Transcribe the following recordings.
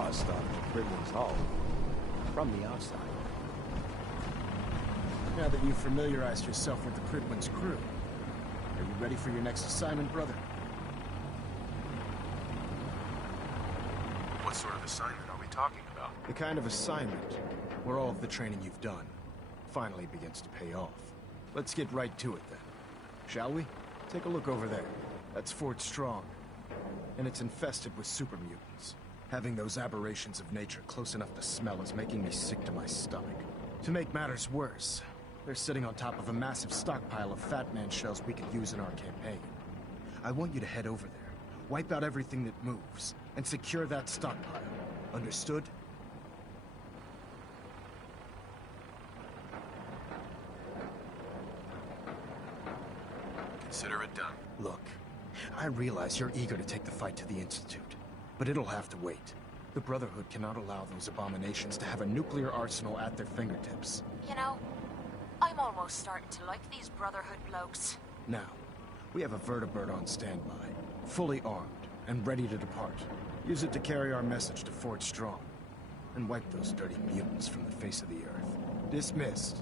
brought stuff to Pridwin's Hall from the outside. Now that you've familiarized yourself with the Pridwin's crew, are you ready for your next assignment, brother? What sort of assignment are we talking about? The kind of assignment where all of the training you've done finally begins to pay off. Let's get right to it then. Shall we? Take a look over there. That's Fort Strong. And it's infested with super mutants. Having those aberrations of nature close enough to smell is making me sick to my stomach. To make matters worse, they're sitting on top of a massive stockpile of Fat Man shells we could use in our campaign. I want you to head over there, wipe out everything that moves, and secure that stockpile. Understood? Consider it done. Look, I realize you're eager to take the fight to the Institute, but it'll have to wait. The Brotherhood cannot allow those abominations to have a nuclear arsenal at their fingertips. You know, I'm almost starting to like these Brotherhood blokes. Now, we have a vertibird on standby, fully armed and ready to depart. Use it to carry our message to Fort Strong, and wipe those dirty mutants from the face of the earth. Dismissed.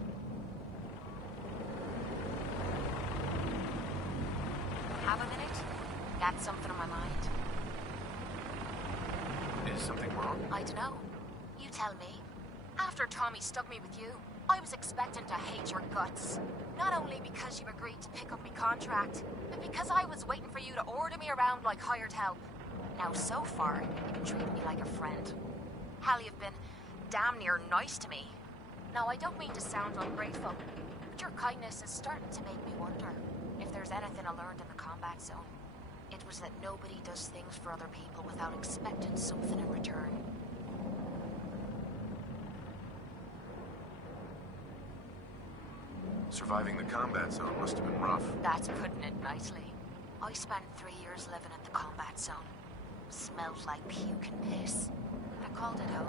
Have a minute? Got something on my mind. Is something wrong? I dunno. You tell me. After Tommy stuck me with you, I was expecting to hate your guts. Not only because you agreed to pick up my contract, but because I was waiting for you to order me around like hired help. Now, so far, you've been treating me like a friend. Hell, you've been damn near nice to me. Now, I don't mean to sound ungrateful, but your kindness is starting to make me wonder if there's anything I learned in the combat zone. It was that nobody does things for other people without expecting something in return. Surviving the combat zone must have been rough. That's putting it nicely. I spent 3 years living at the combat zone. Smelled like puke and piss. I called it home.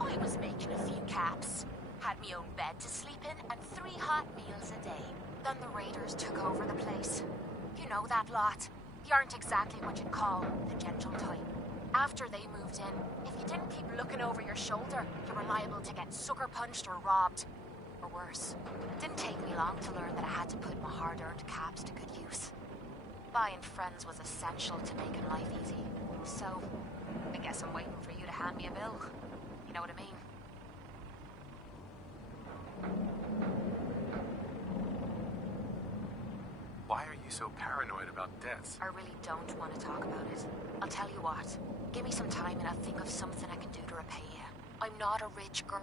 I was making a few caps. Had me own bed to sleep in and 3 hot meals a day. Then the raiders took over the place. You know that lot. You aren't exactly what you'd call the gentle type. After they moved in, if you didn't keep looking over your shoulder, you were liable to get sucker punched or robbed. Or worse. It didn't take me long to learn that I had to put my hard-earned caps to good use. Buying friends was essential to making life easy. So, I guess I'm waiting for you to hand me a bill. You know what I mean? Why are you so paranoid about deaths? I really don't want to talk about it. I'll tell you what. Give me some time and I'll think of something I can do to repay you. I'm not a rich girl.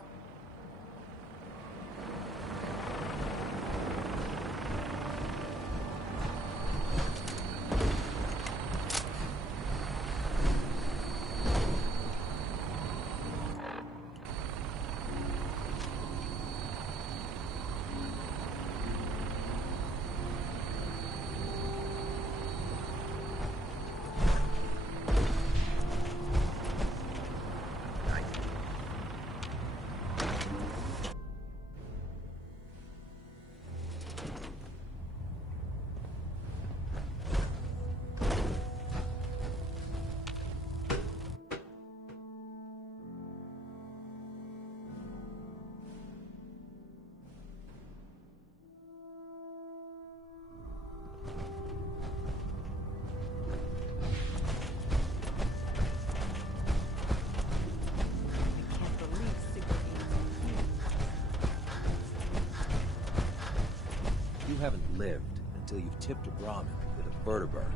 You haven't lived until you've tipped a Brahmin with a vertibird.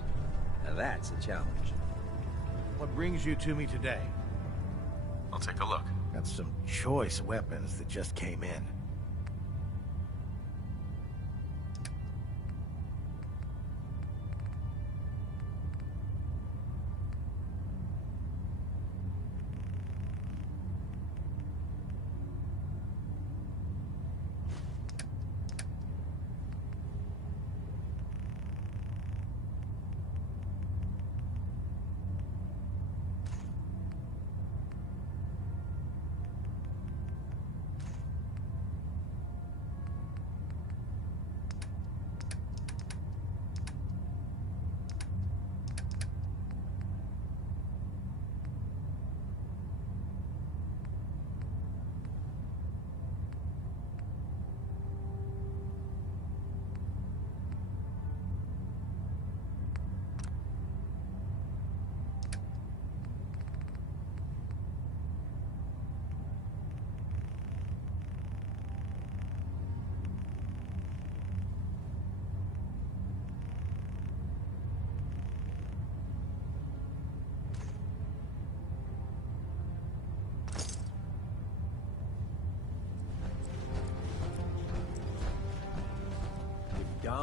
Now that's a challenge. What brings you to me today? I'll take a look. Got some choice weapons that just came in.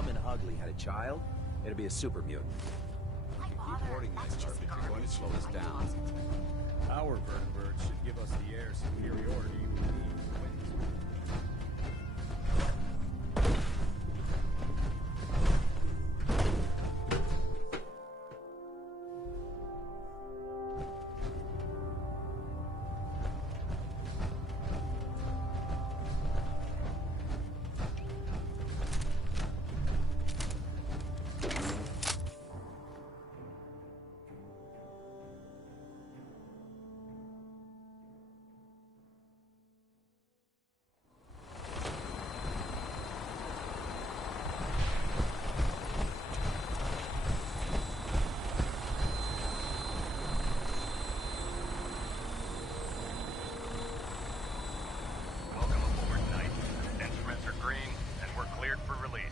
Mom and Ugly had a child, it'd be a super mutant. Why bother? That's just garbage. slow us I down. thought it. Our vertebrates should give us the air superiority we need to win. Welcome aboard, Knight. Instruments are green, and we're cleared for release.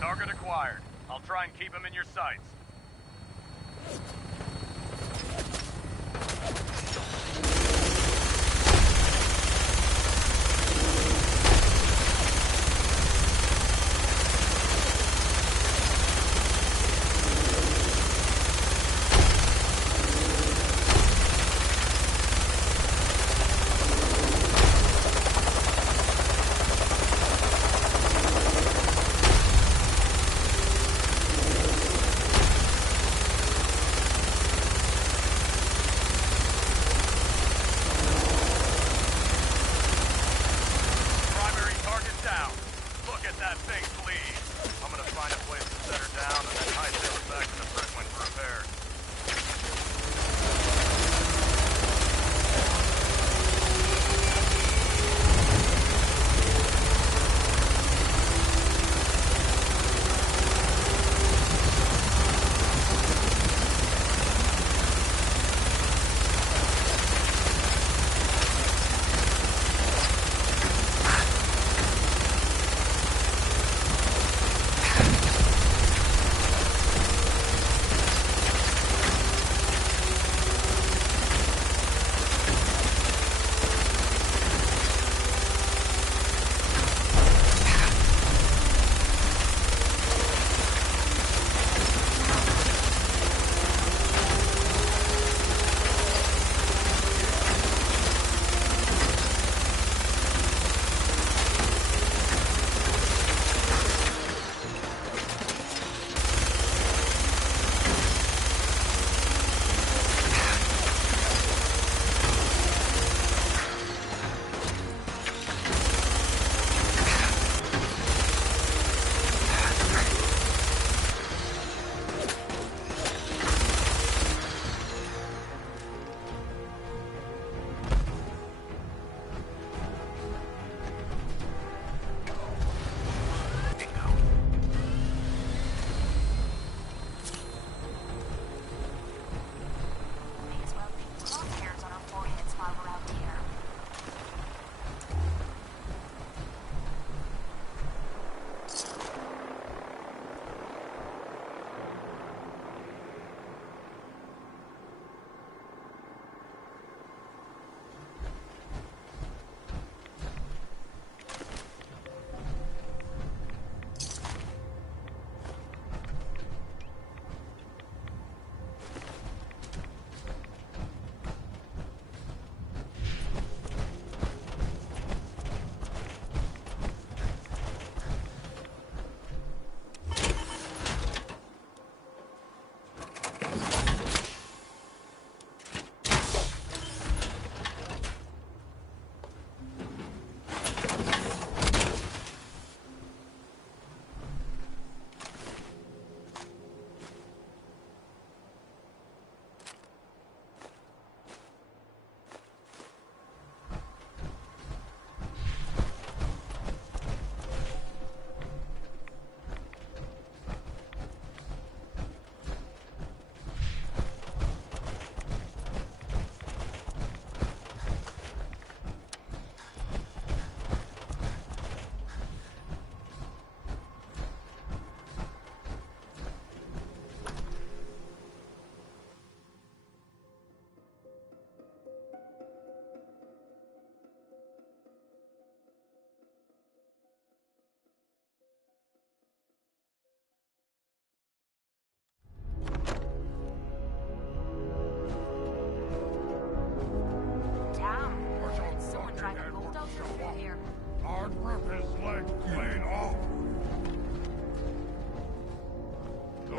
Target acquired. I'll try and keep him in your sights.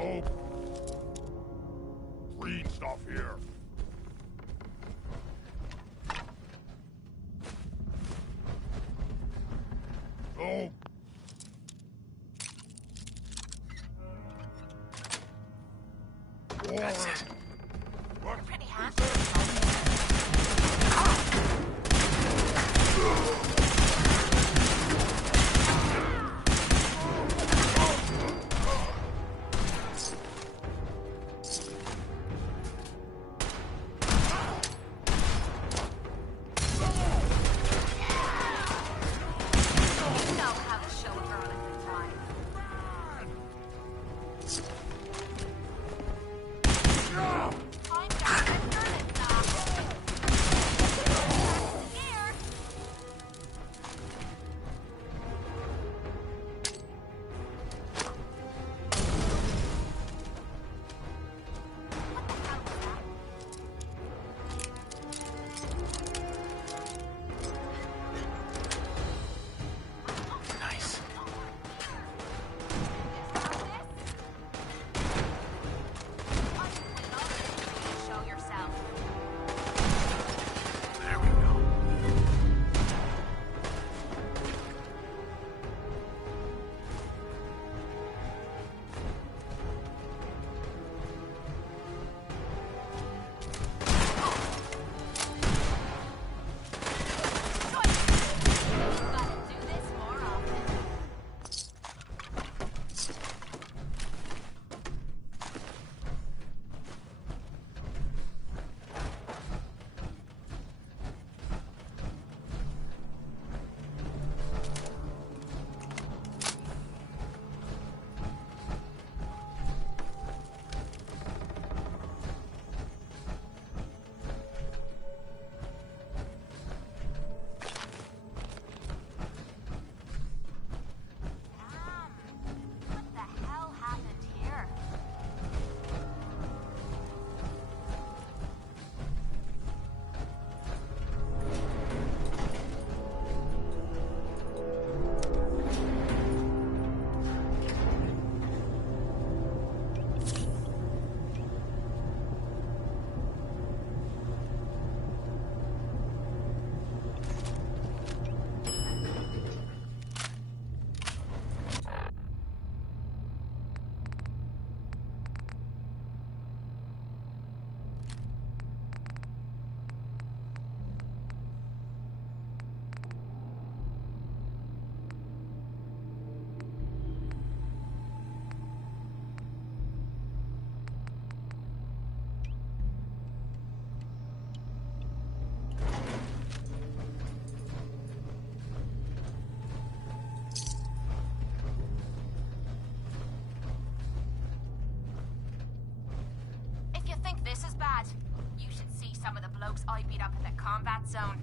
Oh. Green stuff here. Oh. That's it. You're pretty handy. You know how to show a girl a good time. I'm down to it now. Here. Nice. Show yourself. There we go. Gotta do this more often. What the hell happened here? If you think this is bad, you should see some of the blokes I beat up in the combat zone.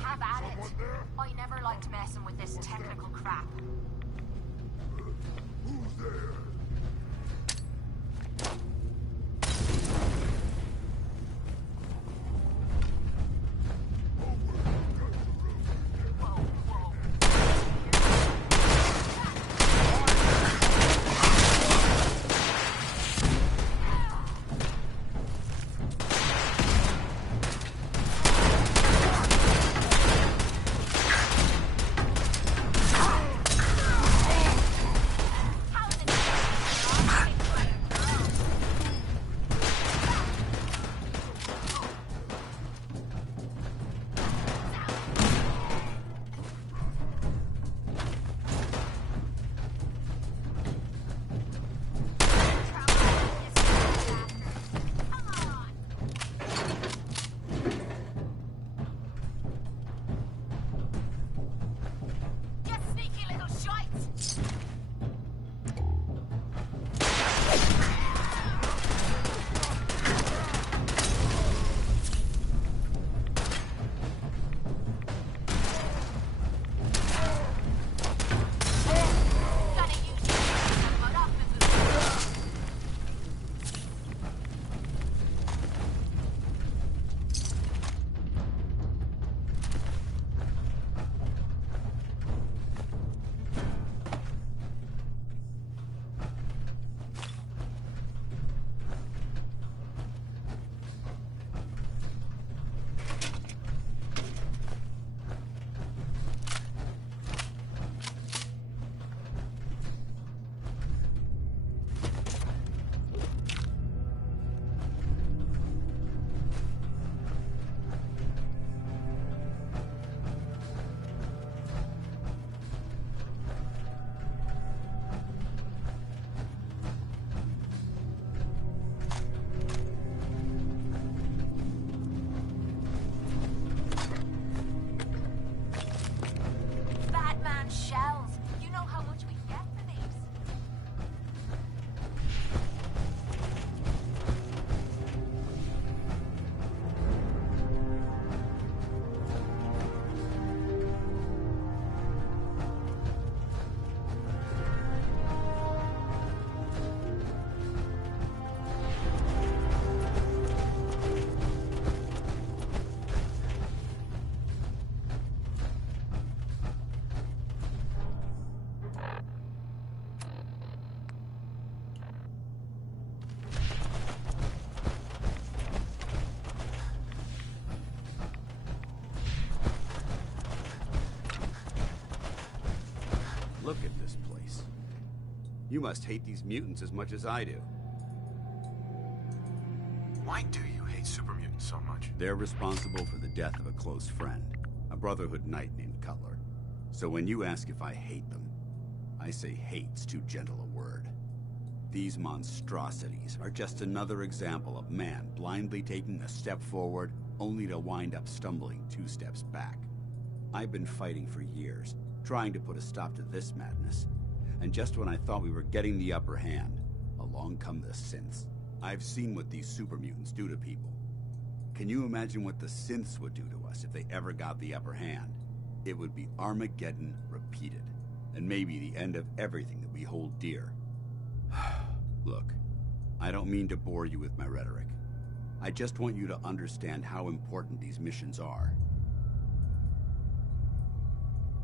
Have at it. I never liked messing with this technical crap. Who's there? Whoa, whoa. How did You must hate these mutants as much as I do. Why do you hate super mutants so much? They're responsible for the death of a close friend, a Brotherhood knight named Cutler. So when you ask if I hate them, I say hate's too gentle a word. These monstrosities are just another example of man blindly taking a step forward, only to wind up stumbling 2 steps back. I've been fighting for years, trying to put a stop to this madness. And just when I thought we were getting the upper hand, along come the synths. I've seen what these super mutants do to people. Can you imagine what the synths would do to us if they ever got the upper hand? It would be Armageddon repeated, and maybe the end of everything that we hold dear. Look, I don't mean to bore you with my rhetoric. I just want you to understand how important these missions are.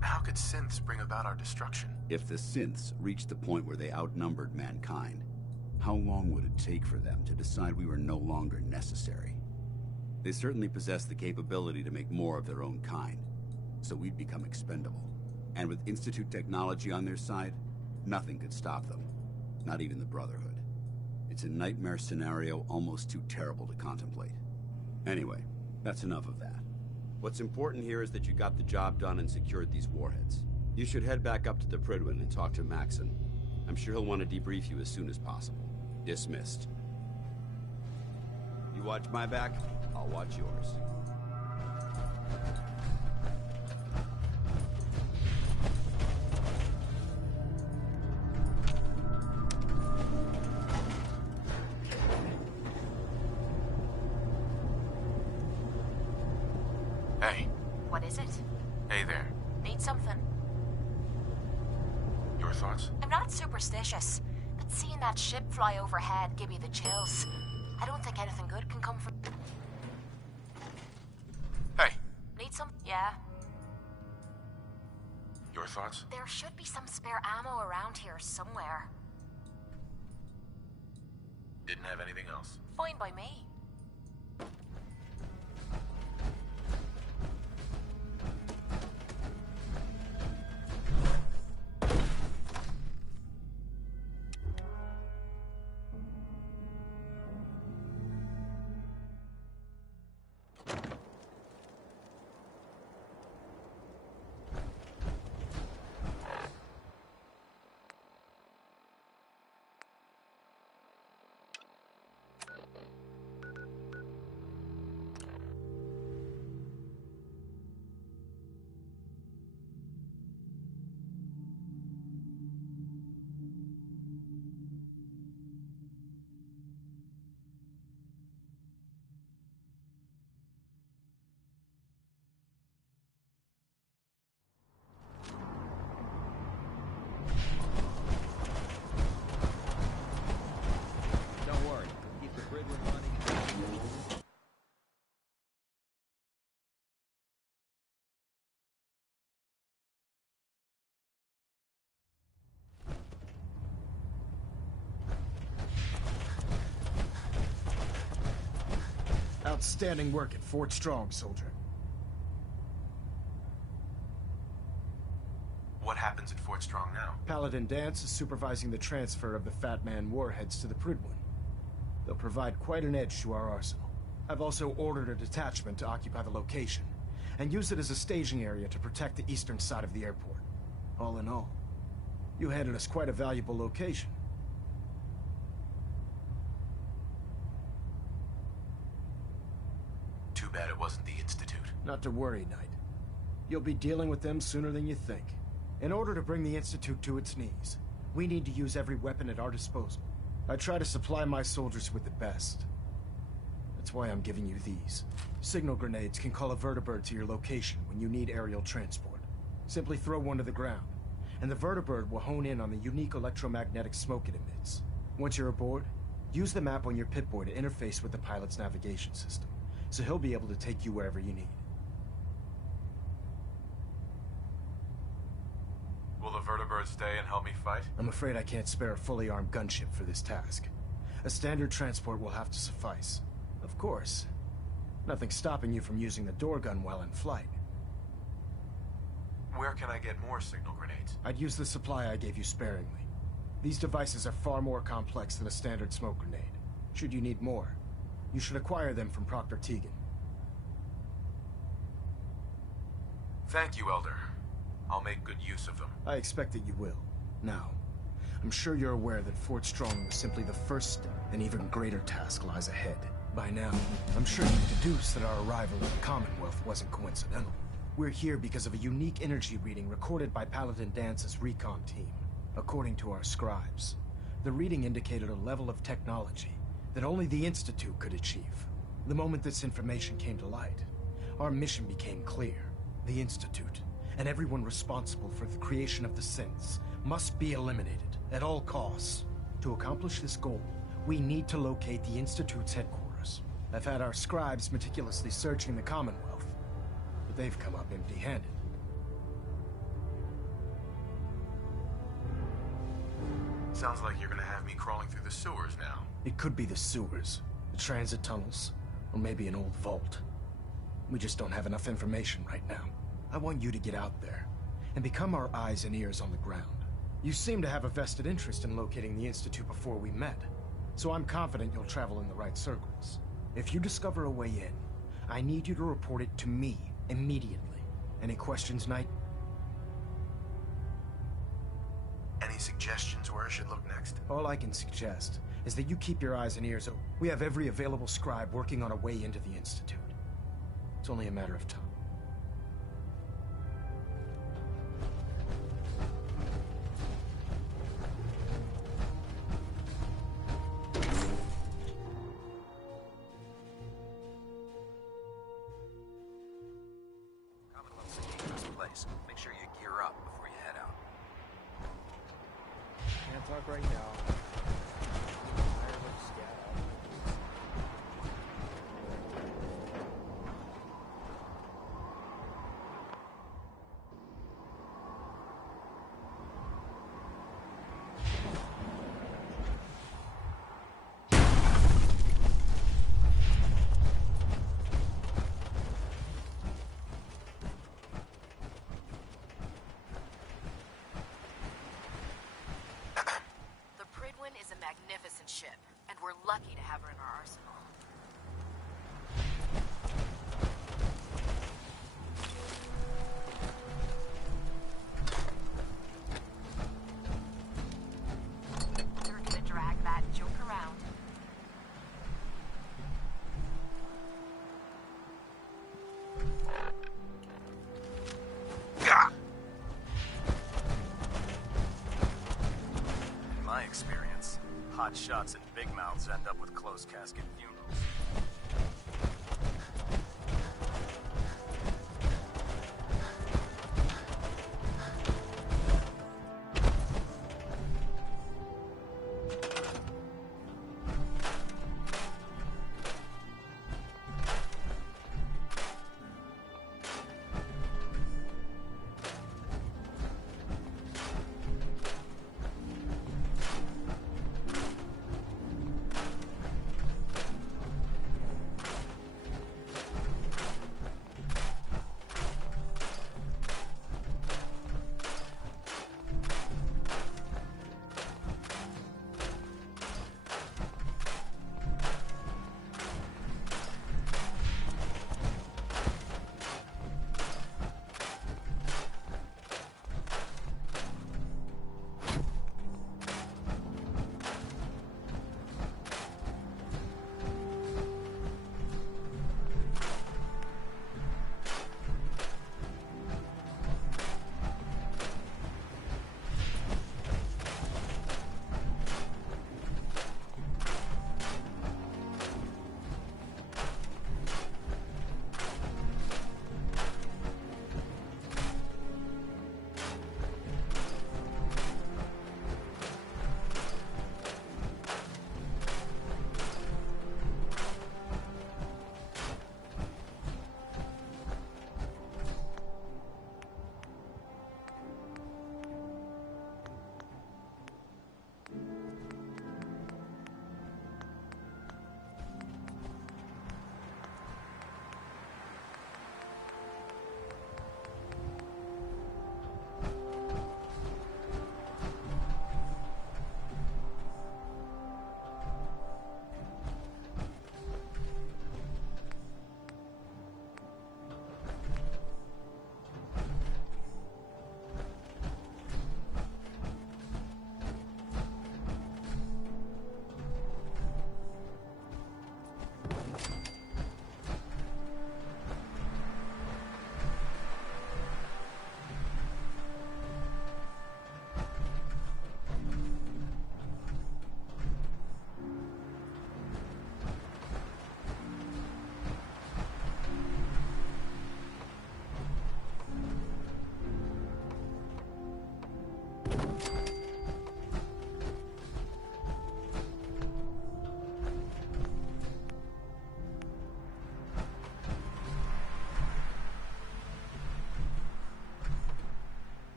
How could synths bring about our destruction? If the synths reached the point where they outnumbered mankind, how long would it take for them to decide we were no longer necessary? They certainly possess the capability to make more of their own kind, so we'd become expendable. And with Institute technology on their side, nothing could stop them. Not even the Brotherhood. It's a nightmare scenario almost too terrible to contemplate. Anyway, that's enough of that. What's important here is that you got the job done and secured these warheads. You should head back up to the Prydwen and talk to Maxon. I'm sure he'll want to debrief you as soon as possible. Dismissed. You watch my back, I'll watch yours. Hey. What is it? Hey there. Need something? Your thoughts? I'm not superstitious, but seeing that ship fly overhead give me the chills. I don't think anything good can come from... Hey. Need some? Yeah. Your thoughts? There should be some spare ammo around here somewhere. Didn't have anything else. Fine by me. Don't worry. Keep the Brydwen running. Outstanding work at Fort Strong, soldier. What happens at Fort Strong now? Paladin Dance is supervising the transfer of the Fat Man warheads to the Prydwen. They'll provide quite an edge to our arsenal. I've also ordered a detachment to occupy the location, and use it as a staging area to protect the eastern side of the airport. All in all, you handed us quite a valuable location. Too bad it wasn't the Institute. Not to worry, Knight. You'll be dealing with them sooner than you think. In order to bring the Institute to its knees, we need to use every weapon at our disposal. I try to supply my soldiers with the best. That's why I'm giving you these. Signal grenades can call a vertibird to your location when you need aerial transport. Simply throw one to the ground, and the vertibird will hone in on the unique electromagnetic smoke it emits. Once you're aboard, use the map on your Pip-Boy to interface with the pilot's navigation system, so he'll be able to take you wherever you need. Will the vertibird stay and help me fight? I'm afraid I can't spare a fully armed gunship for this task. A standard transport will have to suffice. Of course, nothing stopping you from using the door gun while in flight. Where can I get more signal grenades? I'd use the supply I gave you sparingly. These devices are far more complex than a standard smoke grenade. Should you need more, you should acquire them from Proctor Teagan. Thank you, Elder. I'll make good use of them. I expect that you will. Now, I'm sure you're aware that Fort Strong was simply the first step. An even greater task lies ahead. By now, I'm sure you've deduced that our arrival in the Commonwealth wasn't coincidental. We're here because of a unique energy reading recorded by Paladin Dance's recon team. According to our scribes, the reading indicated a level of technology that only the Institute could achieve. The moment this information came to light, our mission became clear. The Institute, and everyone responsible for the creation of the synths, must be eliminated at all costs. To accomplish this goal, we need to locate the Institute's headquarters. I've had our scribes meticulously searching the Commonwealth, but they've come up empty-handed. Sounds like you're gonna have me crawling through the sewers now. It could be the sewers, the transit tunnels, or maybe an old vault. We just don't have enough information right now. I want you to get out there and become our eyes and ears on the ground. You seem to have a vested interest in locating the Institute before we met, so I'm confident you'll travel in the right circles. If you discover a way in, I need you to report it to me immediately. Any questions, Knight? Any suggestions where I should look next? All I can suggest is that you keep your eyes and ears open. We have every available scribe working on a way into the Institute. It's only a matter of time. Commonwealth's a dangerous place. Make sure you gear up before you head out. Can't talk right now. Tired of scat. Is a magnificent ship, and we're lucky to have her in our arsenal. You're gonna drag that joke around. In my experience, hot shots and big mouths end up with closed casket funerals.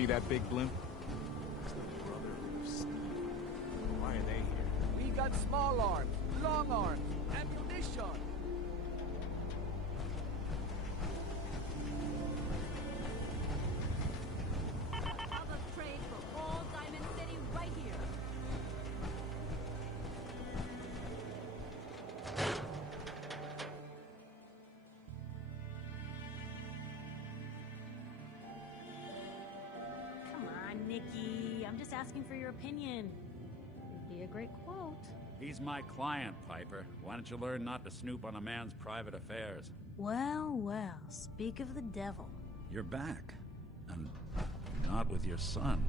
see that big blimp? It's the Brotherhood of Steel. Why are they here? We got small arms, long arms, ammunition. Hub of trade for all Diamond City right here. Come on, Nikki. I'm just asking for your opinion. It'd be a great quote. He's my client, Piper. Why don't you learn not to snoop on a man's private affairs? Well, well, speak of the devil. You're back. And not with your son.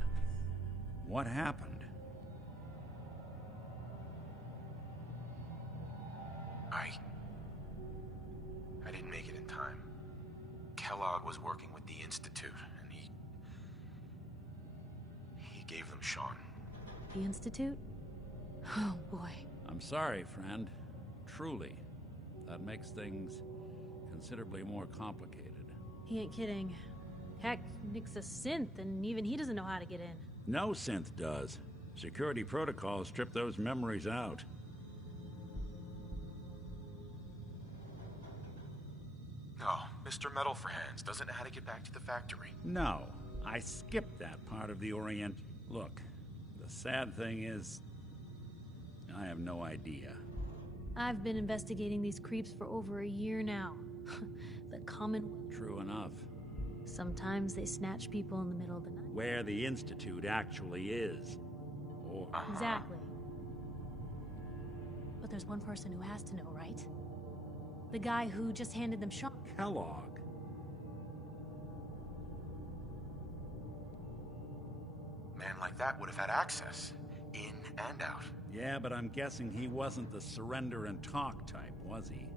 What happened? I didn't make it in time. Kellogg was working with the Institute, and he gave them Sean. The Institute? Oh, boy. I'm sorry, friend. Truly. That makes things considerably more complicated. He ain't kidding. Heck, Nick's a synth, and even he doesn't know how to get in. No synth does. Security protocols strip those memories out. No, Mr. Metal for Hands doesn't know how to get back to the factory. No, I skipped that part of the orient. Look, the sad thing is, I have no idea. I've been investigating these creeps for over a year now. The Commonwealth. True enough. Sometimes they snatch people in the middle of the night. Where the Institute actually is. Or... Exactly. But there's one person who has to know, right? The guy who just handed them Sean. Kellogg. Man like that would have had access, in and out. Yeah, but I'm guessing he wasn't the surrender and talk type, was he?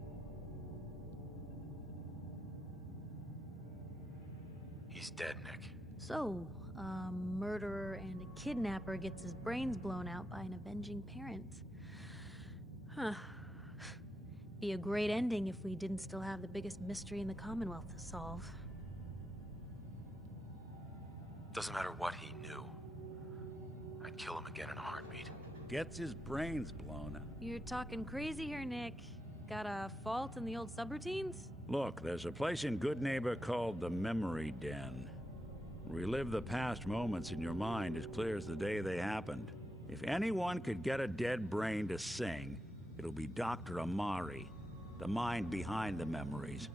He's dead, Nick. So, a murderer and a kidnapper gets his brains blown out by an avenging parent. Huh. Be a great ending if we didn't still have the biggest mystery in the Commonwealth to solve. Doesn't matter what he knew. I'd kill him again in a heartbeat. Gets his brains blown out. You're talking crazy here, Nick. Got a fault in the old subroutines? Look, there's a place in Good Neighbor called the Memory Den. Relive the past moments in your mind as clear as the day they happened. If anyone could get a dead brain to sing, it'll be Dr. Amari, the mind behind the memories.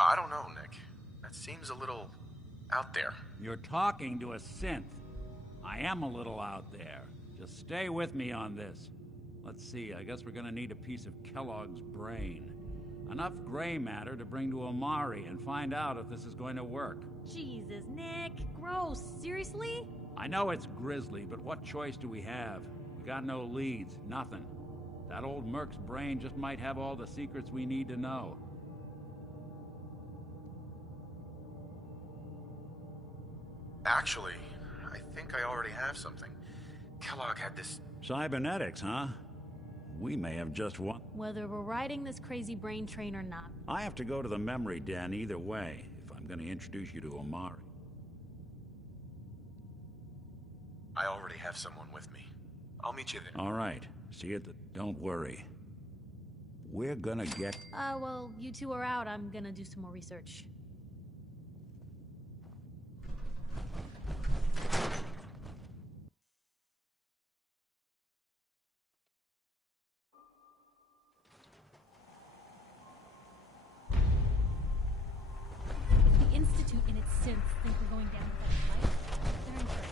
I don't know, Nick. That seems a little out there. You're talking to a synth. I am a little out there. Just stay with me on this. Let's see, I guess we're gonna need a piece of Kellogg's brain. Enough gray matter to bring to Amari and find out if this is going to work. Jesus, Nick. Gross. Seriously? I know it's grisly, but what choice do we have? We got no leads, nothing. That old Merc's brain just might have all the secrets we need to know. Actually, I think I already have something. Kellogg had this... Cybernetics, huh? We may have just won. Whether we're riding this crazy brain train or not. I have to go to the memory den either way, if I'm gonna introduce you to Amari. I already have someone with me. I'll meet you there. All right. See you at the... Don't worry. We're gonna get... Well, you two are out. I'm gonna do some more research. The Institute and its synths think we're going down with that fight. They're in for it.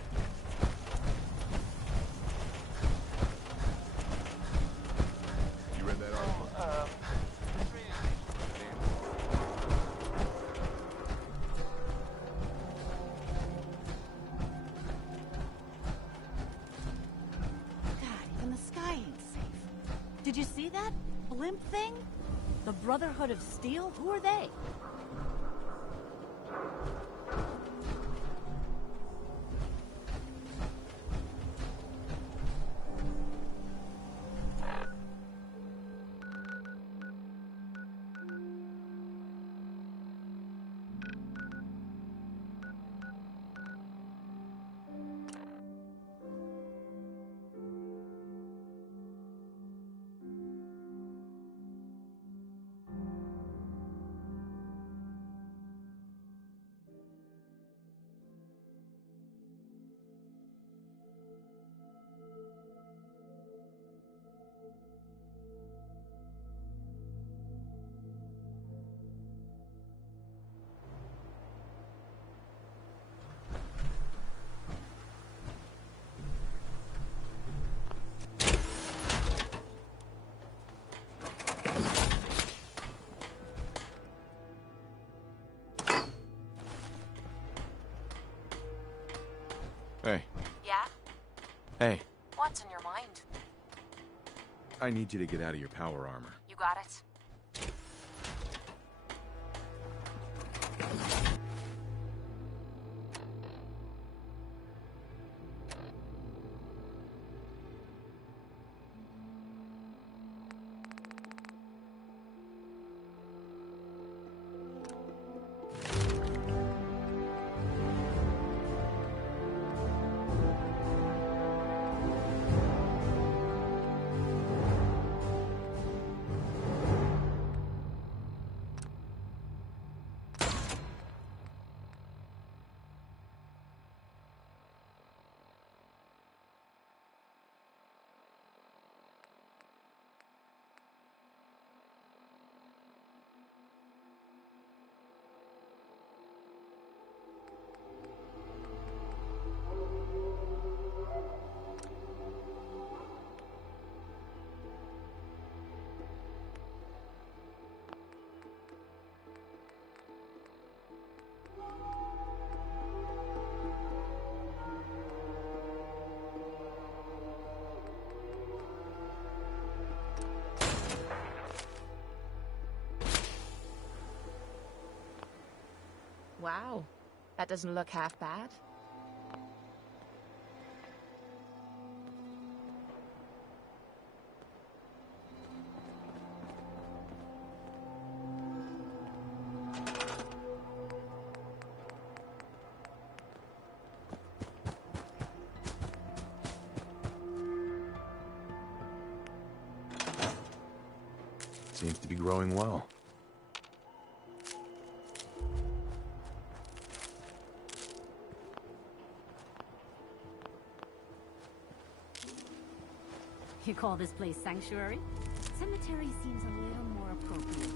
You read that article? God, even the sky ain't safe. Did you see that? Blimp thing? The Brotherhood of Steel? Who are they? Hey. Yeah? Hey. What's in your mind? I need you to get out of your power armor. You got it? Wow, that doesn't look half bad. Seems to be growing well. You call this place sanctuary? Cemetery seems a little more appropriate.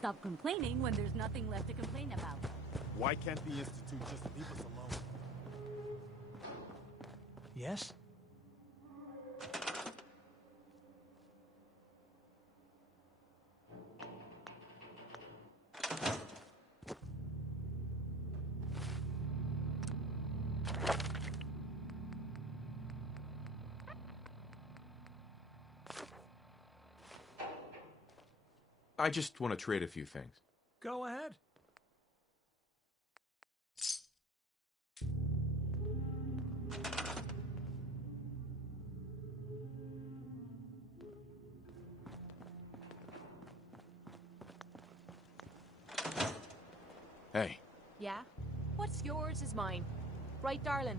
stop complaining when there's nothing left to complain about. Why can't the Institute just leave us alone? Yes? I just want to trade a few things. Go ahead. Hey. Yeah? What's yours is mine. Right, darling?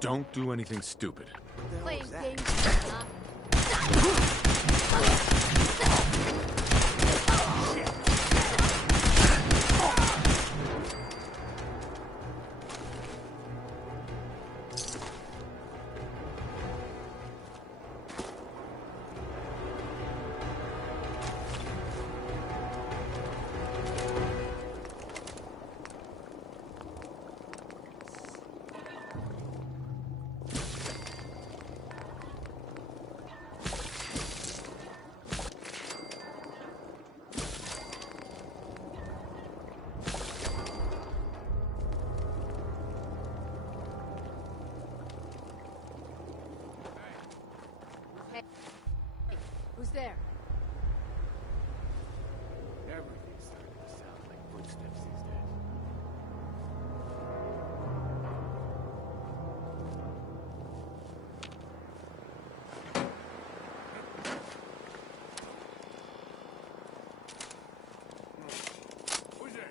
Don't do anything stupid. Playing games, huh? Who's there? Everything's starting to sound like footsteps these days. Who's there?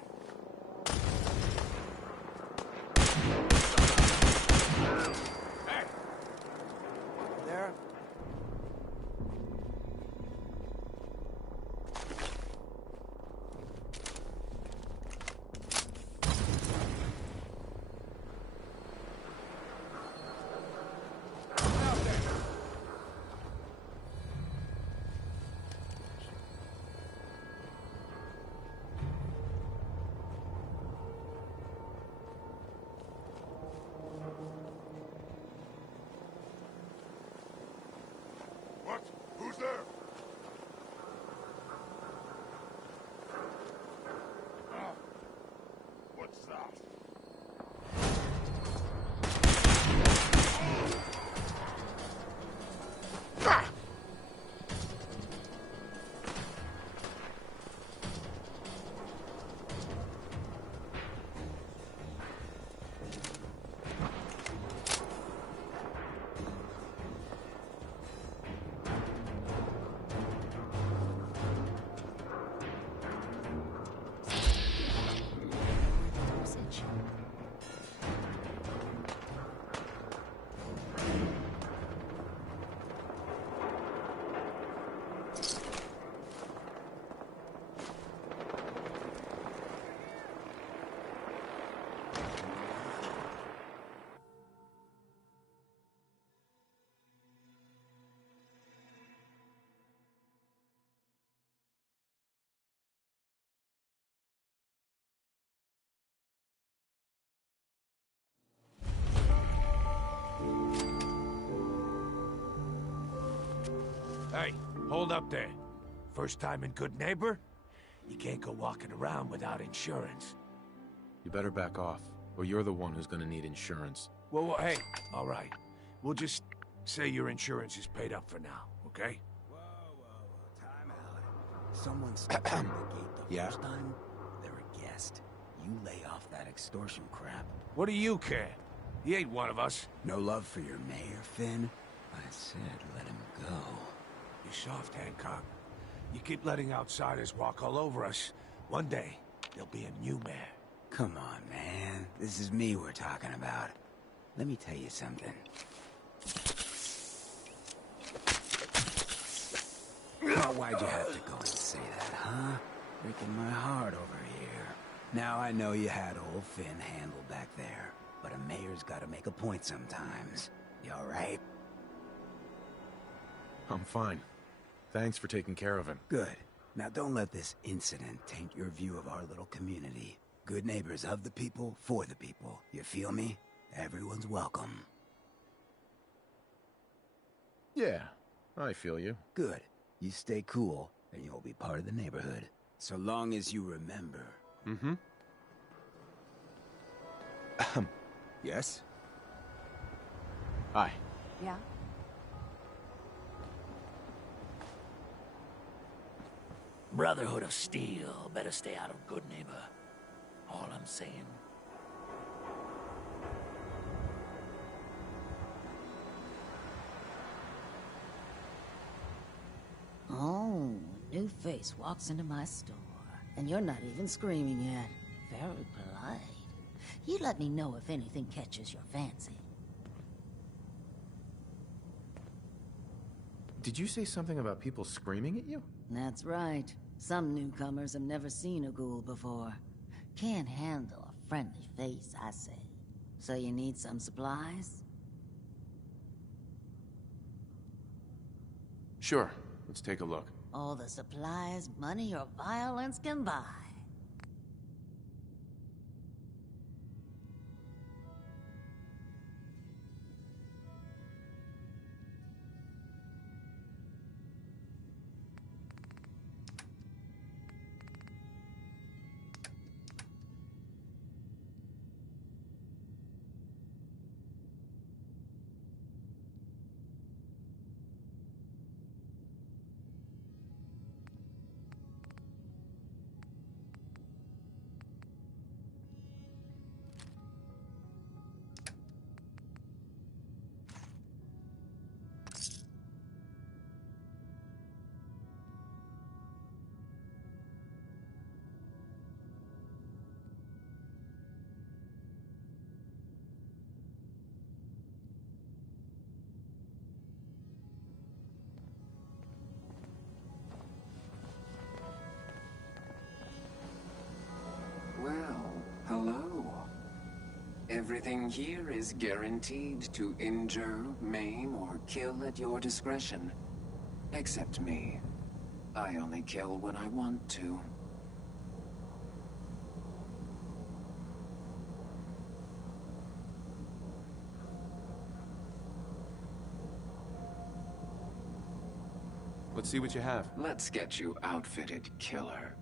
Hold up there. First time in Good Neighbor? You can't go walking around without insurance. You better back off, or you're the one who's gonna need insurance. Well, hey, all right. We'll just say your insurance is paid up for now, okay? Time out. Someone stepped in the gate the first time, they're a guest. You lay off that extortion crap. What do you care? He ain't one of us. No love for your mayor, Finn? I said let him go. You soft, Hancock. You keep letting outsiders walk all over us. One day, there'll be a new mayor. Come on, man. This is me we're talking about. Let me tell you something. Oh, why'd you have to go and say that, huh? Breaking my heart over here. Now I know you had old Finn handled back there, but a mayor's gotta make a point sometimes. You alright? I'm fine. Thanks for taking care of him. Good. Now don't let this incident taint your view of our little community. Good neighbors of the people, for the people. You feel me? Everyone's welcome. Yeah, I feel you. Good. You stay cool, and you'll be part of the neighborhood. So long as you remember. Mm-hmm. Yes? Hi. Yeah? Brotherhood of Steel. Better stay out of Good Neighbor. All I'm saying. Oh, new face walks into my store. And you're not even screaming yet. Very polite. You let me know if anything catches your fancy. Did you say something about people screaming at you? That's right. Some newcomers have never seen a ghoul before. Can't handle a friendly face, I say. So you need some supplies? Sure. Let's take a look. All the supplies money or violence can buy. Well, hello. Everything here is guaranteed to injure, maim, or kill at your discretion. Except me. I only kill when I want to. Let's see what you have. Let's get you outfitted, killer.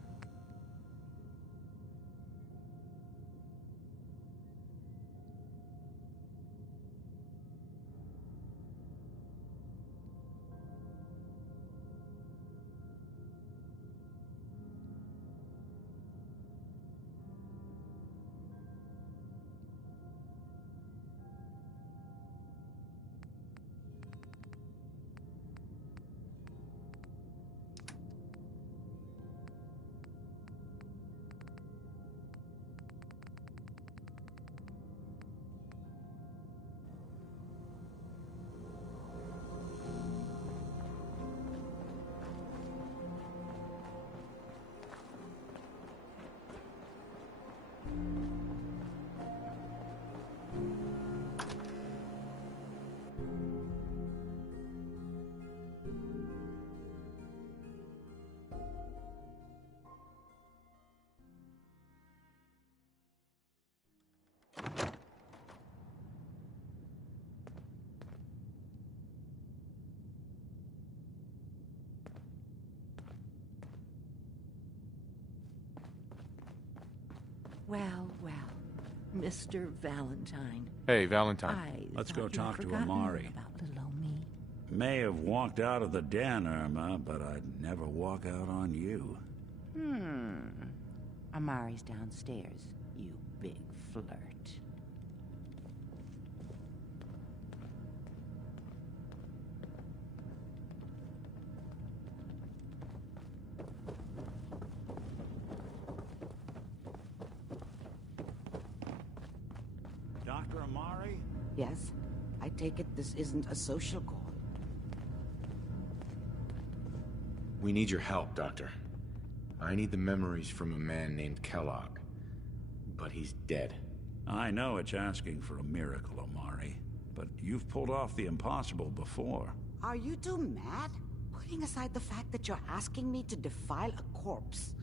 Well, well. Mr. Valentine. Hey, Valentine. Let's go talk to Amari. About little old me. May have walked out of the den, Irma, but I'd never walk out on you. Amari's downstairs, you big flirt. Dr. Amari? Yes? I take it this isn't a social call. We need your help, Doctor. I need the memories from a man named Kellogg. But he's dead. I know it's asking for a miracle, Amari. But you've pulled off the impossible before. Are you two mad? Putting aside the fact that you're asking me to defile a corpse,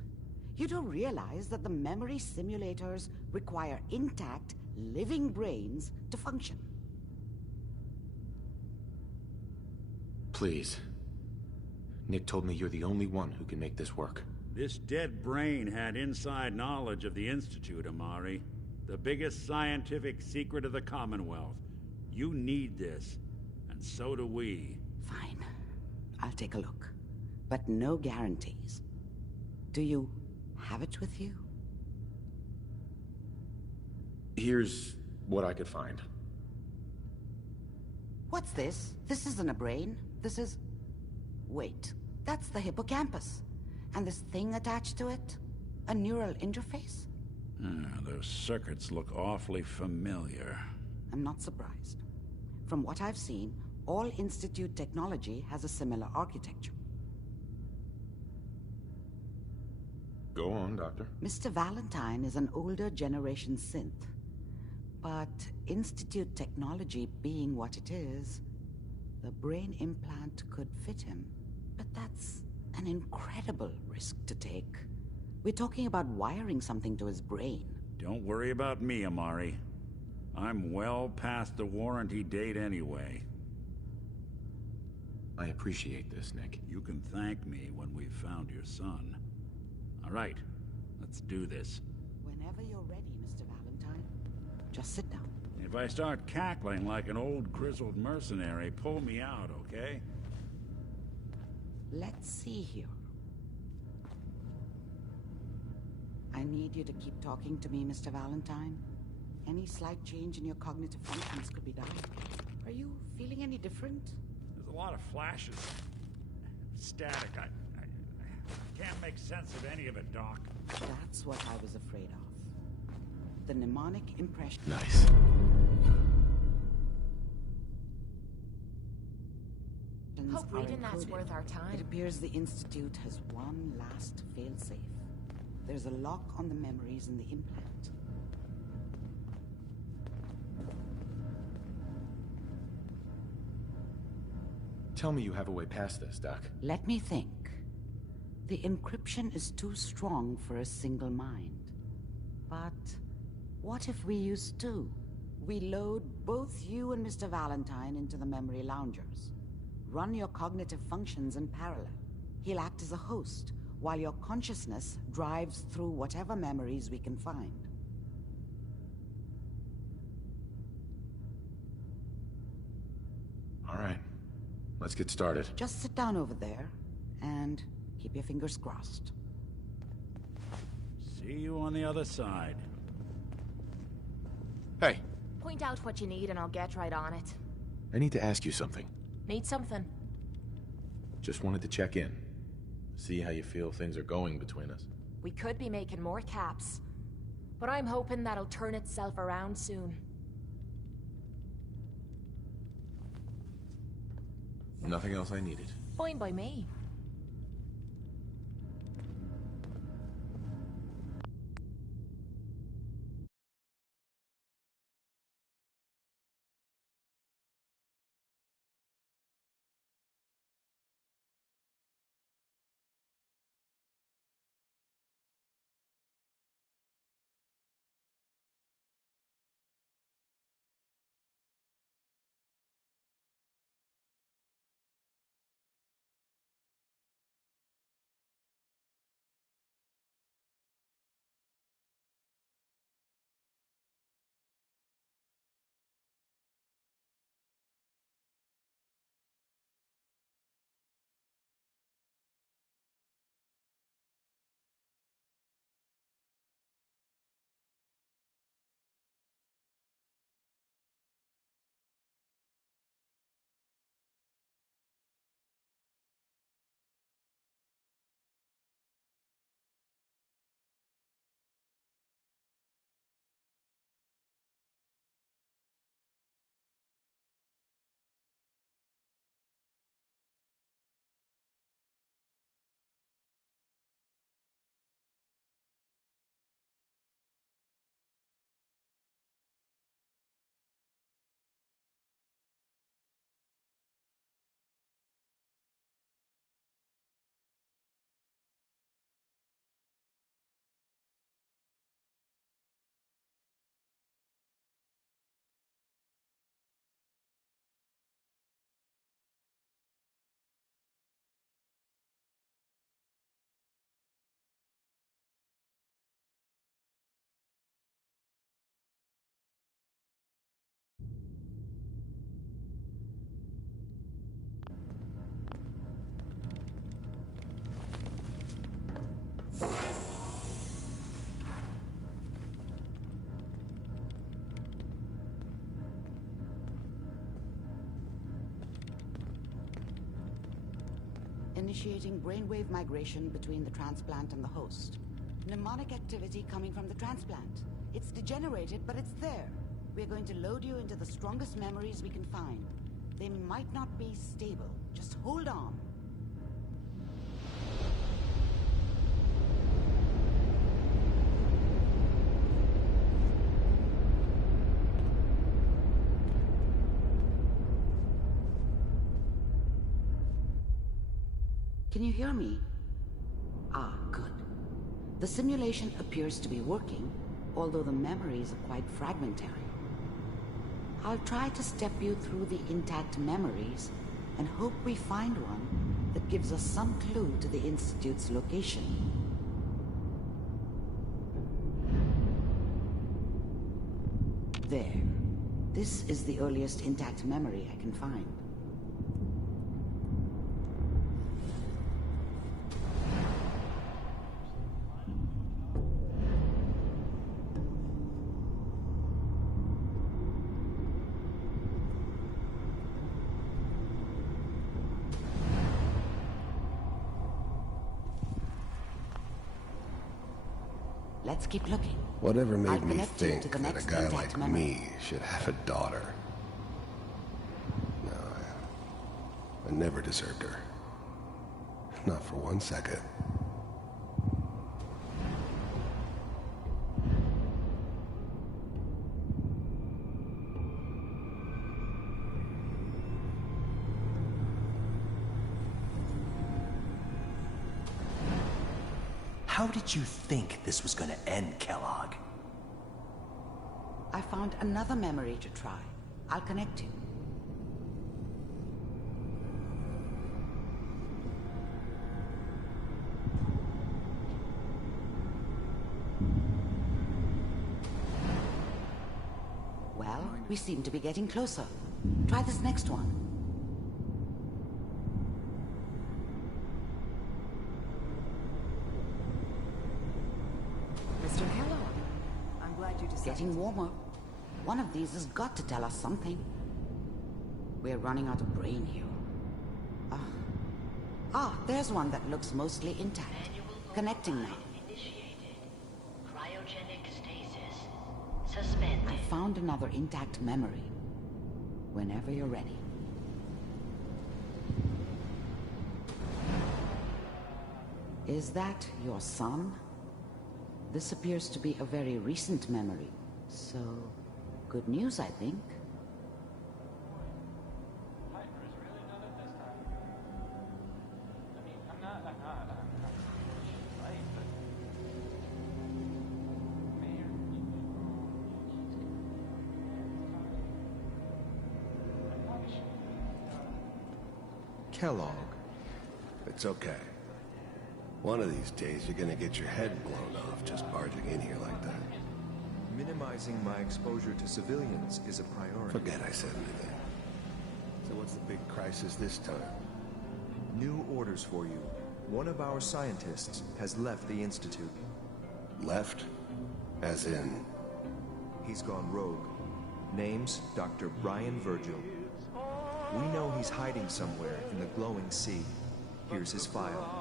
you don't realize that the memory simulators require intact, living brains to function. Please. Nick told me you're the only one who can make this work. This dead brain had inside knowledge of the Institute, Amari. The biggest scientific secret of the Commonwealth. You need this, and so do we. Fine. I'll take a look. But no guarantees. Do you have it with you? Here's what I could find. What's this? This isn't a brain. This is... Wait. That's the hippocampus. And this thing attached to it? A neural interface? Those circuits look awfully familiar. I'm not surprised. From what I've seen, all Institute technology has a similar architecture. Go on, Doctor. Mr. Valentine is an older generation synth. But Institute technology being what it is, the brain implant could fit him. But that's an incredible risk to take. We're talking about wiring something to his brain. Don't worry about me, Amari. I'm well past the warranty date anyway. I appreciate this, Nick. You can thank me when we've found your son. All right, let's do this. Whenever you're ready, Mr. Valentine. Just sit down. If I start cackling like an old grizzled mercenary, pull me out, okay? Let's see here. I need you to keep talking to me, Mr. Valentine. Any slight change in your cognitive functions could be done. Are you feeling any different? There's a lot of flashes. Static. I can't make sense of any of it, Doc. That's what I was afraid of. The mnemonic impression. Nice. Hope reading that's worth our time. It appears the Institute has one last failsafe. There's a lock on the memories in the implant. Tell me you have a way past this, Doc. Let me think. The encryption is too strong for a single mind. But what if we use two? We load both you and Mr. Valentine into the memory loungers. Run your cognitive functions in parallel. He'll act as a host, while your consciousness drives through whatever memories we can find. All right. Let's get started. Just sit down over there, and keep your fingers crossed. See you on the other side. Hey. Point out what you need and I'll get right on it. I need to ask you something. Need something? Just wanted to check in. See how you feel things are going between us. We could be making more caps. But I'm hoping that'll turn itself around soon. Nothing else I needed. Fine by me. initiating brainwave migration between the transplant and the host. Mnemonic activity coming from the transplant. It's degenerated, but it's there. We're going to load you into the strongest memories we can find. They might not be stable. Just hold on. Can you hear me? Ah, good. The simulation appears to be working, although the memories are quite fragmentary. I'll try to step you through the intact memories and hope we find one that gives us some clue to the Institute's location. There. This is the earliest intact memory I can find. Let's keep looking. Whatever I'll made me connect you think to the that a next guy intact like memory. me should have a daughter? No, I never deserved her. Not for 1 second. How did you think this was gonna end, Kellogg? I found another memory to try. I'll connect you. Well, we seem to be getting closer. Try this next one. Mr. Kellogg, I'm glad you decided. Getting warmer. One of these has got to tell us something. We're running out of brain here. There's one that looks mostly intact. Connecting now. Cryogenic stasis. Suspended. I found another intact memory. Whenever you're ready. Is that your son? This appears to be a very recent memory. So, good news, I think. Kellogg. It's okay. One of these days, you're gonna get your head blown off just barging in here like that. Minimizing my exposure to civilians is a priority. Forget I said anything. So what's the big crisis this time? New orders for you. One of our scientists has left the Institute. Left? As in? He's gone rogue. Name's Dr. Brian Virgil. We know he's hiding somewhere in the glowing sea. Here's his file.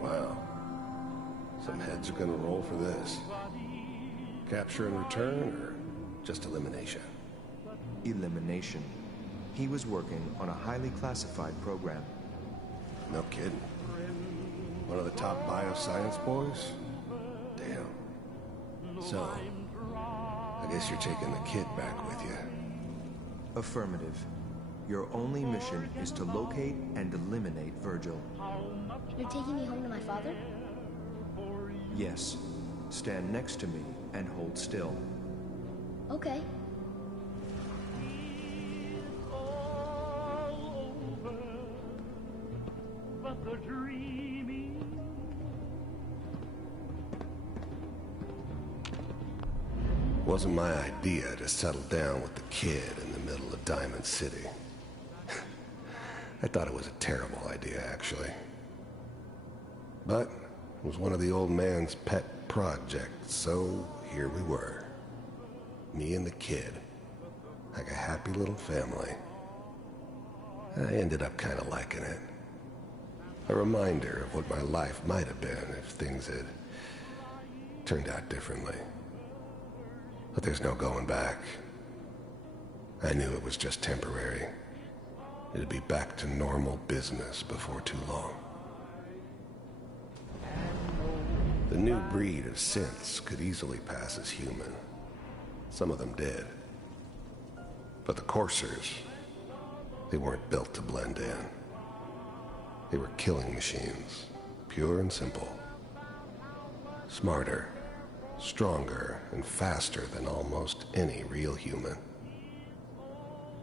Wow. Some heads are gonna roll for this. Capture and return, or just elimination? Elimination. He was working on a highly classified program. No kidding. One of the top bioscience boys? Damn. So, I guess you're taking the kid back with you. Affirmative. Your only mission is to locate and eliminate Virgil. You're taking me home to my father? Yes. Stand next to me and hold still. Okay. Wasn't my idea to settle down with the kid in the middle of Diamond City. I thought it was a terrible idea, actually. But it was one of the old man's pet projects, so here we were. Me and the kid. Like a happy little family. I ended up kind of liking it. A reminder of what my life might have been if things had turned out differently. But there's no going back. I knew it was just temporary. It'd be back to normal business before too long. The new breed of synths could easily pass as human. Some of them did. But the coursers, they weren't built to blend in. They were killing machines, pure and simple. Smarter, stronger, and faster than almost any real human.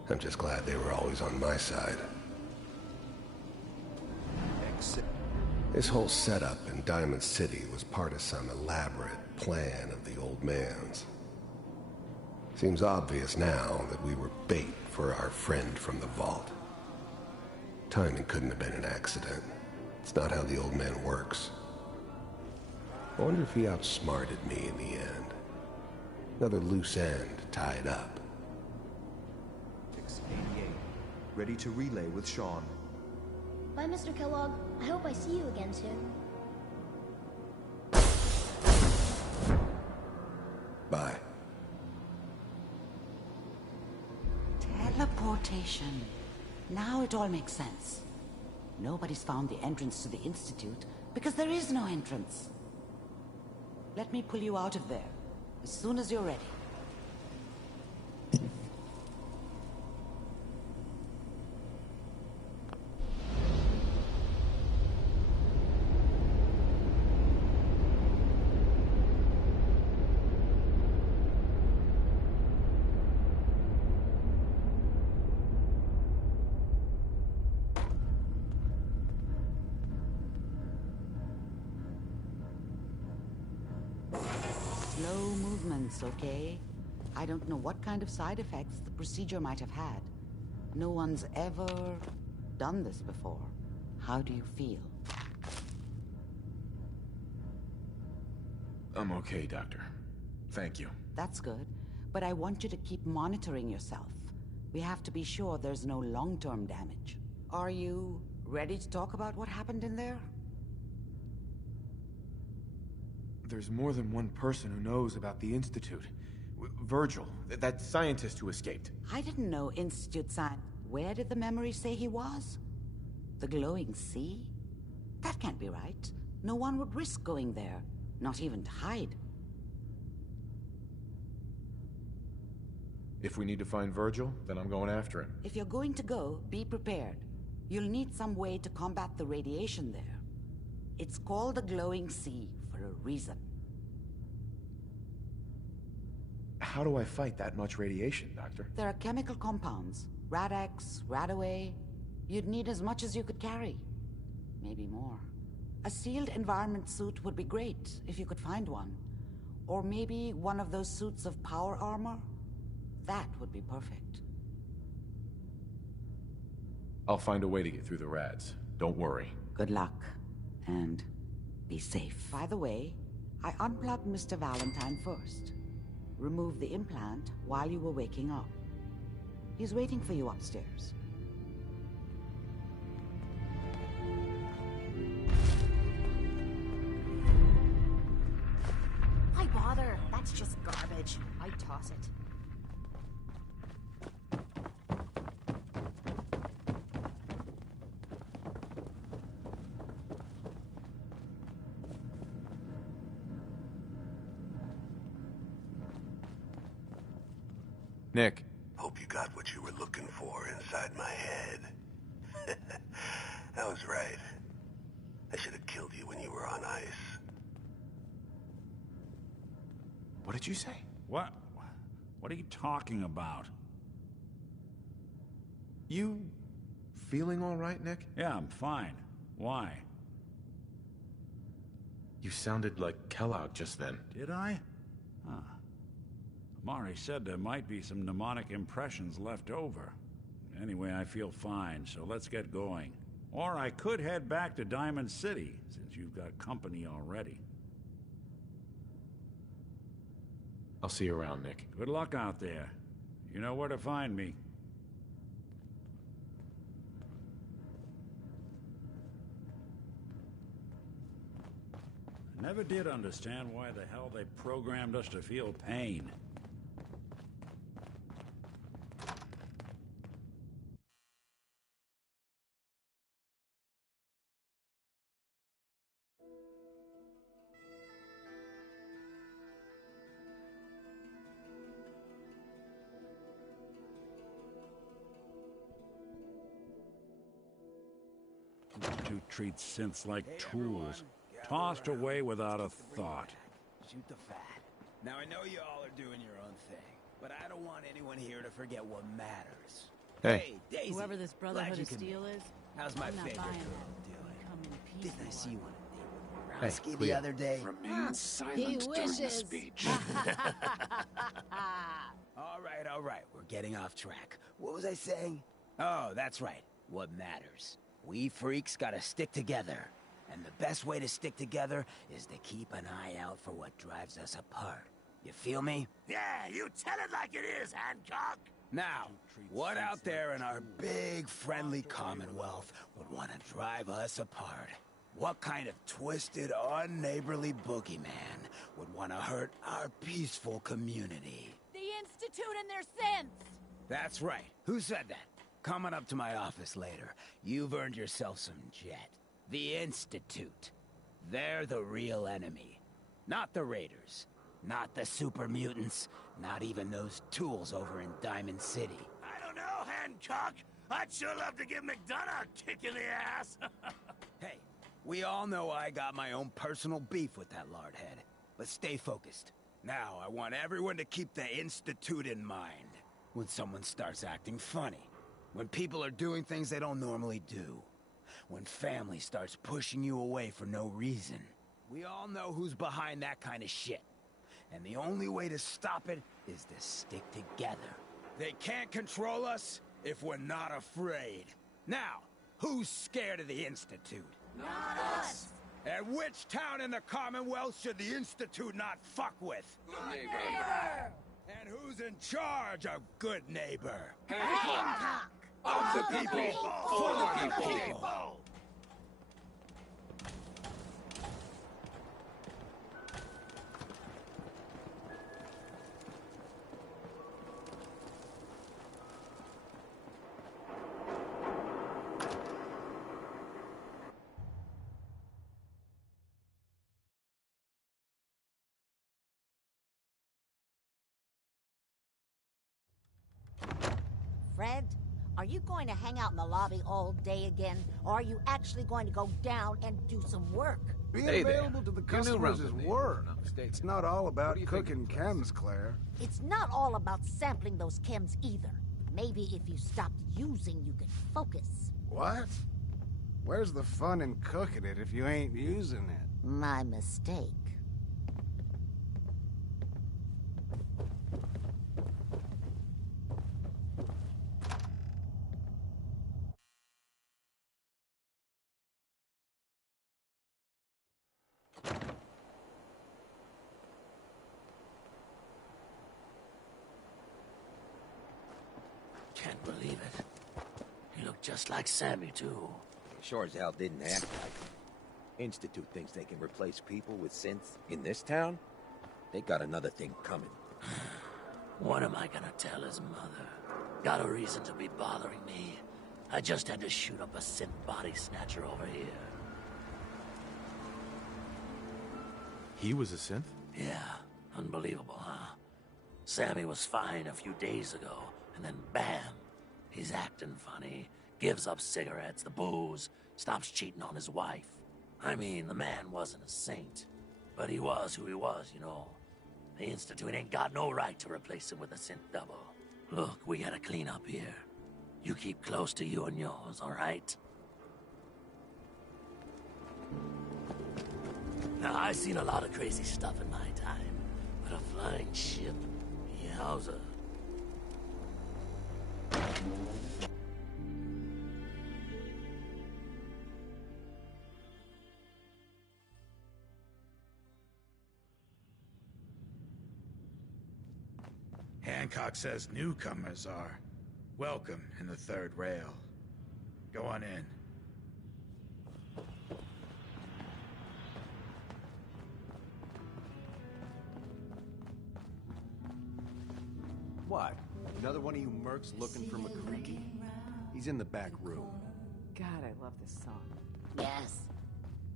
I'm just glad they were always on my side. This whole setup in Diamond City was part of some elaborate plan of the old man's. Seems obvious now that we were bait for our friend from the vault. Timing couldn't have been an accident. It's not how the old man works. I wonder if he outsmarted me in the end. Another loose end tied up. 688. Ready to relay with Sean. Bye, Mr. Kellogg. I hope I see you again soon. Bye. Teleportation. Now it all makes sense. Nobody's found the entrance to the Institute because there is no entrance. Let me pull you out of there as soon as you're ready. Slow movements, okay? I don't know what kind of side effects the procedure might have had. No one's ever done this before. How do you feel? I'm okay, Doctor. Thank you. That's good, but I want you to keep monitoring yourself. We have to be sure there's no long-term damage. Are you ready to talk about what happened in there? There's more than one person who knows about the Institute. Virgil, that scientist who escaped. I didn't know Institute science. Where did the memory say he was? The glowing sea? That can't be right. No one would risk going there, not even to hide. If we need to find Virgil, then I'm going after him. If you're going to go, be prepared. You'll need some way to combat the radiation there. It's called the glowing sea for a reason. How do I fight that much radiation, Doctor? There are chemical compounds. Rad-X, Radaway. You'd need as much as you could carry. Maybe more. A sealed environment suit would be great, if you could find one. Or maybe one of those suits of power armor? That would be perfect. I'll find a way to get through the rads. Don't worry. Good luck. And be safe. By the way, I unplugged Mr. Valentine first. Remove the implant while you were waking up. He's waiting for you upstairs. Why bother? That's just garbage. I'd toss it. Nick. Hope you got what you were looking for inside my head. I was right. I should have killed you when you were on ice. What did you say? What? What are you talking about? You feeling all right, Nick? Yeah, I'm fine. Why? You sounded like Kellogg just then. Did I? Huh. Amari said there might be some mnemonic impressions left over. Anyway, I feel fine, so let's get going. Or I could head back to Diamond City, since you've got company already. I'll see you around, Nick. Good luck out there. You know where to find me. Never did understand why the hell they programmed us to feel pain. Institute treats synths like tools, tossed away without a thought. Shoot the fat. Now I know you all are doing your own thing, but I don't want anyone here to forget what matters. Hey, Daisy. Whoever this Brotherhood of Steel is, How's my I'm not favorite buying girl that. doing? Didn't I see you on a date with Hey, Browski the Cleo. other day? Remain silent during the speech. All right, we're getting off track. What was I saying? Oh, that's right. What matters. We freaks gotta stick together. And the best way to stick together is to keep an eye out for what drives us apart. You feel me? Yeah, you tell it like it is, Hancock! Now, what out there in our big, friendly Commonwealth would want to drive us apart? What kind of twisted, unneighborly boogeyman would want to hurt our peaceful community? The Institute and their synths! That's right. Who said that? Coming up to my office later. You've earned yourself some jet. The Institute. They're the real enemy. Not the Raiders. Not the super mutants. Not even those tools over in Diamond City. I don't know, Hancock. I'd sure love to give McDonough a kick in the ass. Hey, we all know I got my own personal beef with that lardhead. But stay focused. Now, I want everyone to keep the Institute in mind. When someone starts acting funny. When people are doing things they don't normally do. When family starts pushing you away for no reason. We all know who's behind that kind of shit. And the only way to stop it is to stick together. They can't control us if we're not afraid. Now, who's scared of the Institute? Not us! And which town in the Commonwealth should the Institute not fuck with? Good neighbor. And who's in charge of Good Neighbor? Hancock. Of the people. For the people. Fred, are you going to hang out in the lobby all day again, or are you actually going to go down and do some work? Being Hey there. available to the Your new customers runs is with me, work. if I'm not mistaken. It's not all What about do you think cooking of the place? chems, Claire. It's not all about sampling those chems either. Maybe if you stopped using, you could focus. What? Where's the fun in cooking it if you ain't using it? My mistake. Can't believe it. He looked just like Sammy, too. Sure as hell didn't act like it. Institute thinks they can replace people with synths in this town? They got another thing coming. What am I gonna tell his mother? Got a reason to be bothering me. I just had to shoot up a synth body snatcher over here. He was a synth? Yeah, unbelievable, huh? Sammy was fine a few days ago, and then bam! He's acting funny, gives up cigarettes, the booze, stops cheating on his wife. I mean, the man wasn't a saint, but he was who he was, you know. The Institute ain't got no right to replace him with a synth double. Look, we gotta clean up here. You keep close to you and yours, all right? Now, I've seen a lot of crazy stuff in my time, but a flying ship, yowza. Hancock says newcomers are welcome in the third rail. Go on in. What? Another one of you mercs looking for McCready? He's in the back room. God, I love this song. Yes.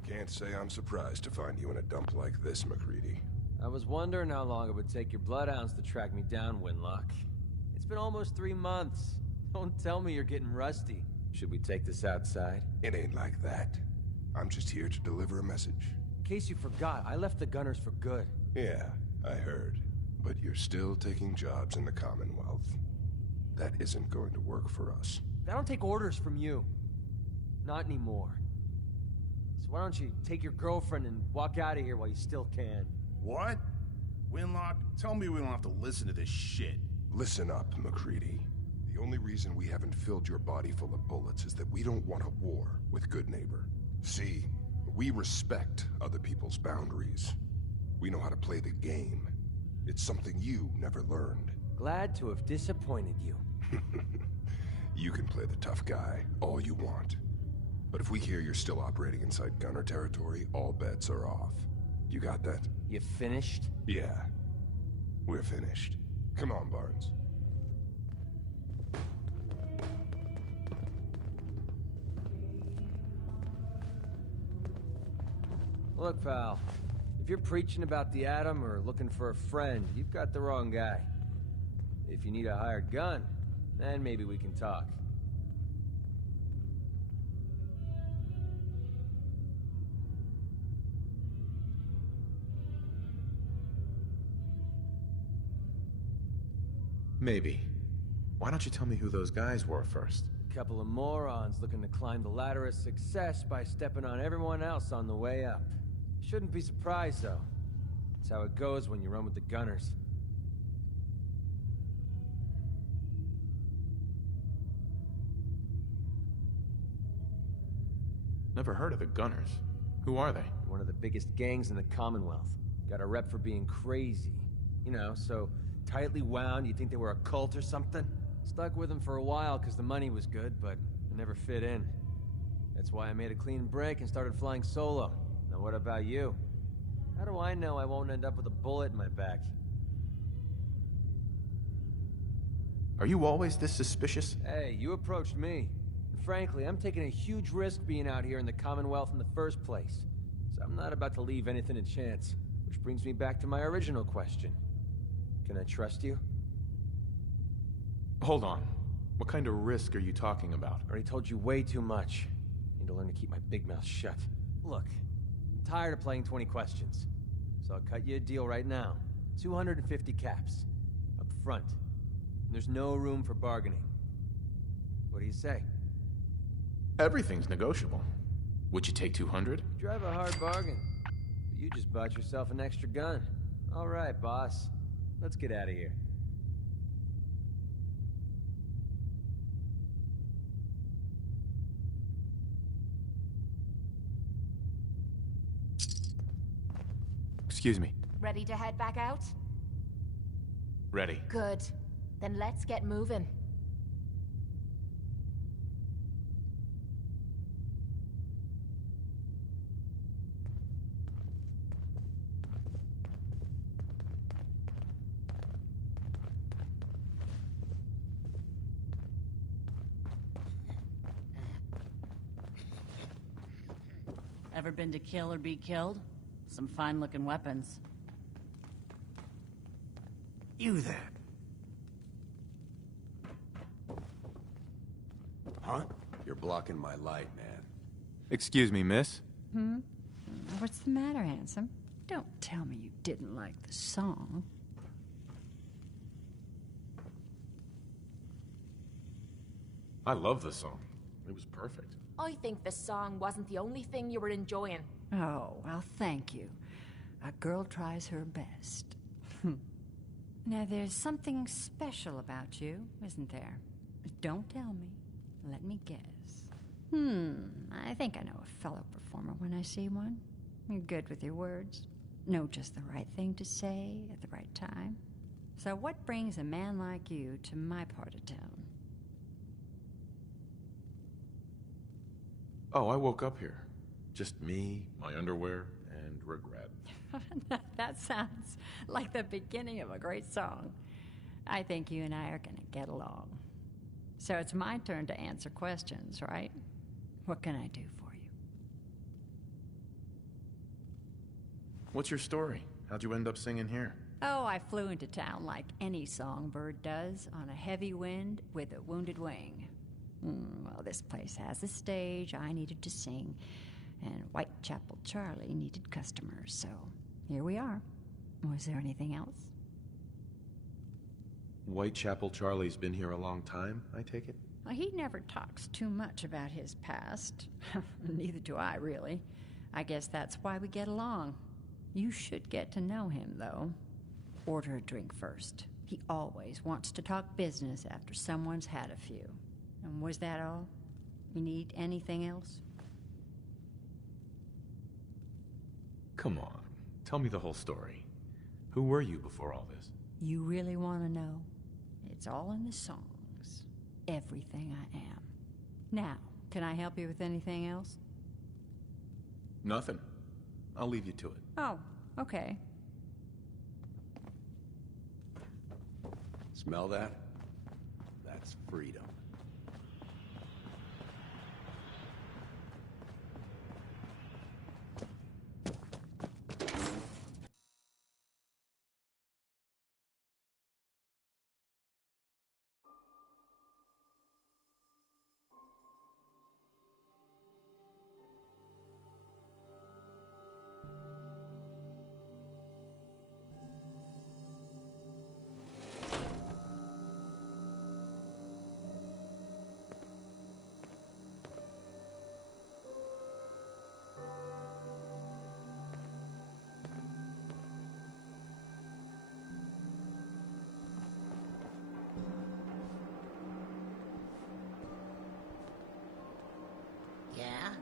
Can't say I'm surprised to find you in a dump like this, McCready. I was wondering how long it would take your bloodhounds to track me down, Winlock. It's been almost 3 months. Don't tell me you're getting rusty. Should we take this outside? It ain't like that. I'm just here to deliver a message. In case you forgot, I left the Gunners for good. Yeah, I heard. But you're still taking jobs in the Commonwealth. That isn't going to work for us. I don't take orders from you. Not anymore. So why don't you take your girlfriend and walk out of here while you still can? What? Winlock, tell me we don't have to listen to this shit. Listen up, McCready. The only reason we haven't filled your body full of bullets is that we don't want a war with Good Neighbor. See, we respect other people's boundaries. We know how to play the game. It's something you never learned. Glad to have disappointed you. You can play the tough guy all you want. But if we hear you're still operating inside Gunner territory, all bets are off. You got that? You finished? Yeah. We're finished. Come on, Barnes. Look, pal. If you're preaching about the atom or looking for a friend, you've got the wrong guy. If you need a hired gun, then maybe we can talk. Maybe. Why don't you tell me who those guys were first? A couple of morons looking to climb the ladder of success by stepping on everyone else on the way up. Shouldn't be surprised, though. That's how it goes when you run with the Gunners. Never heard of the Gunners. Who are they? One of the biggest gangs in the Commonwealth. Got a rep for being crazy. You know, so tightly wound you'd think they were a cult or something. Stuck with them for a while because the money was good, but I never fit in. That's why I made a clean break and started flying solo. Now what about you? How do I know I won't end up with a bullet in my back? Are you always this suspicious? Hey, you approached me. And frankly, I'm taking a huge risk being out here in the Commonwealth in the first place. So I'm not about to leave anything to chance. Which brings me back to my original question. Can I trust you? Hold on. What kind of risk are you talking about? I already told you way too much. Need to learn to keep my big mouth shut. Look, I'm tired of playing 20 questions. So I'll cut you a deal right now. 250 caps. Up front. And there's no room for bargaining. What do you say? Everything's negotiable. Would you take 200? You drive a hard bargain. But you just bought yourself an extra gun. All right, boss. Let's get out of here. Excuse me. Ready to head back out? Ready. Good. Then let's get moving. Ever been to kill or be killed? Some fine-looking weapons. You there. Huh? You're blocking my light, man. Excuse me, miss? What's the matter, handsome? Don't tell me you didn't like the song. I love the song. It was perfect. I think the song wasn't the only thing you were enjoying. Oh, well, thank you. A girl tries her best. Now, there's something special about you, isn't there? Don't tell me. Let me guess. I think I know a fellow performer when I see one. You're good with your words. Know just the right thing to say at the right time. So what brings a man like you to my part of town? Oh, I woke up here. Just me, my underwear, and regret. That sounds like the beginning of a great song. I think you and I are gonna get along. So it's my turn to answer questions, right? What can I do for you? What's your story? How'd you end up singing here? Oh, I flew into town like any songbird does, on a heavy wind with a wounded wing. Well, this place has a stage, I needed to sing, and Whitechapel Charlie needed customers, so here we are. Was there anything else? Whitechapel Charlie's been here a long time, I take it? Well, he never talks too much about his past. Neither do I, really. I guess that's why we get along. You should get to know him, though. Order a drink first. He always wants to talk business after someone's had a few. And was that all? You need anything else? Come on, tell me the whole story. Who were you before all this? You really want to know? It's all in the songs. Everything I am. Now, can I help you with anything else? Nothing. I'll leave you to it. Oh, okay. Smell that? That's freedom. Yeah?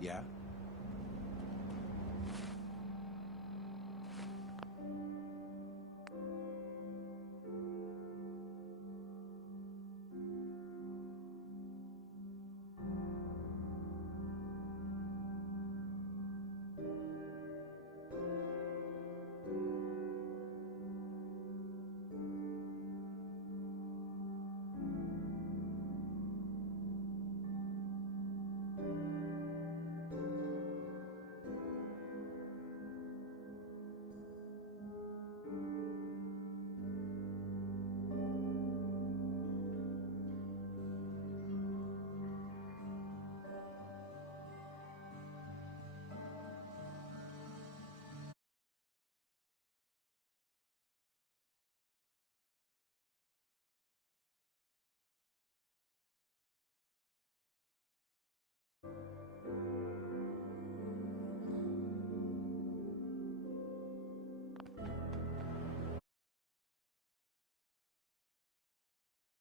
Yeah?